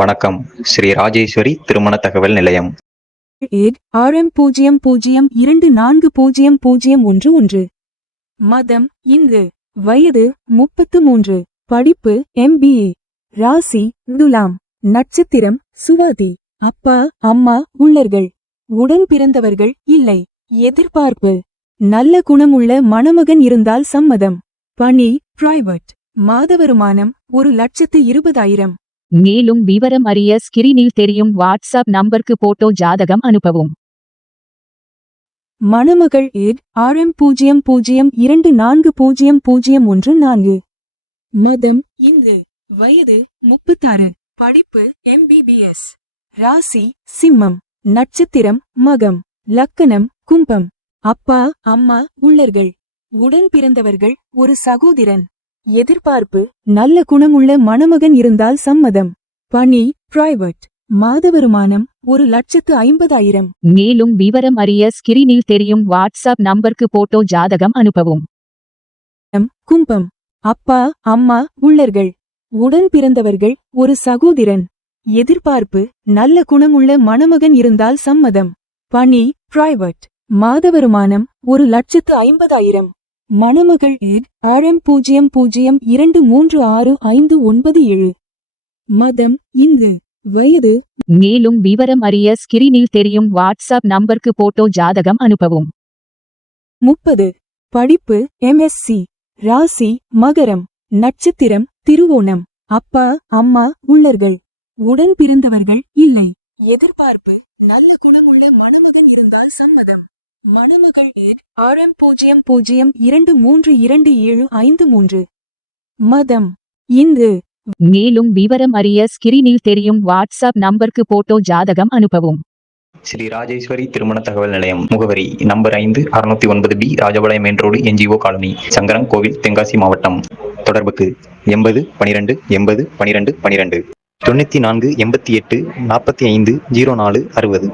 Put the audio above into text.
வணக்கம். ஸ்ரீ ராஜேஸ்வரி திருமண தகவல் நிலையம். RM0240011. மதம் இந்து. வயது 33. படிப்பு MBA. ராசி துலாம். நட்சத்திரம் சுவாதி. அப்பா அம்மா உள்ளர்கள். உடன் பிறந்தவர்கள் இல்லை. எதிர்பார்ப்பு நல்ல குணமுள்ள மணமகன் இருந்தால் சம்மதம். பணி பிரைவேட். மாத வருமானம் 1,20,000. மேலும் விவரம் அறிய ஸ்கிரீனில் தெரியும் வாட்ஸ்அப் நம்பருக்கு போட்டோ ஜாதகம் அனுப்பவும். மணமகள் RM0024014. மதம் இந்து. வயது 36. படிப்பு MBBS. ராசி சிம்மம். நட்சத்திரம் மகம். லக்கணம் கும்பம். அப்பா அம்மா உள்ளர்கள். உடன் பிறந்தவர்கள் ஒரு சகோதரன். எதிர்பார்ப்பு நல்ல குணமுள்ள மணமகன் இருந்தால் சம்மதம். பணி பிரைவேட். மாத வருமானம் 1,50,000. மேலும் விவரம் அறிய ஸ்கிரீனில் தெரியும் வாட்ஸ்அப் நம்பருக்கு போட்டோ ஜாதகம் அனுப்பவும். கும்பம். அப்பா அம்மா உள்ளர்கள். உடன் பிறந்தவர்கள் ஒரு சகோதரன். எதிர்பார்ப்பு நல்ல குணமுள்ள மணமகன் இருந்தால் சம்மதம். பணி பிரைவேட். மாத வருமானம் 1,50,000. மணமகள் RM002365997. மதம் இந்து. வயது. மேலும் விவரம் அறிய ஸ்கிரீனில் தெரியும் வாட்ஸ்அப் நம்பருக்கு போட்டோ ஜாதகம் அனுப்பவும். 30. படிப்பு MSc. ராசி மகரம். நட்சத்திரம் திருவோணம். அப்பா அம்மா உள்ளர்கள். உடன் பிறந்தவர்கள் இல்லை. எதிர்பார்ப்பு நல்ல குணமுள்ள மணமகன் இருந்தால் சம்மதம். மணமகள் RM002322753. மதம் இந்து. மேலும் விவரம் அறிய ஸ்கிரீனில் தெரியும் வாட்ஸ்அப் நம்பருக்கு போட்டோ ஜாதகம் அனுப்பவும். ஸ்ரீ ராஜேஸ்வரி திருமண தகவல் நிலையம். முகவரி number 5, 609B, Rajapalayam main road, NGO colony, Sankaran கோவில், தென்காசி மாவட்டம். தொடர்புக்கு 80 12 80 12 12, 94 88 45 04 60.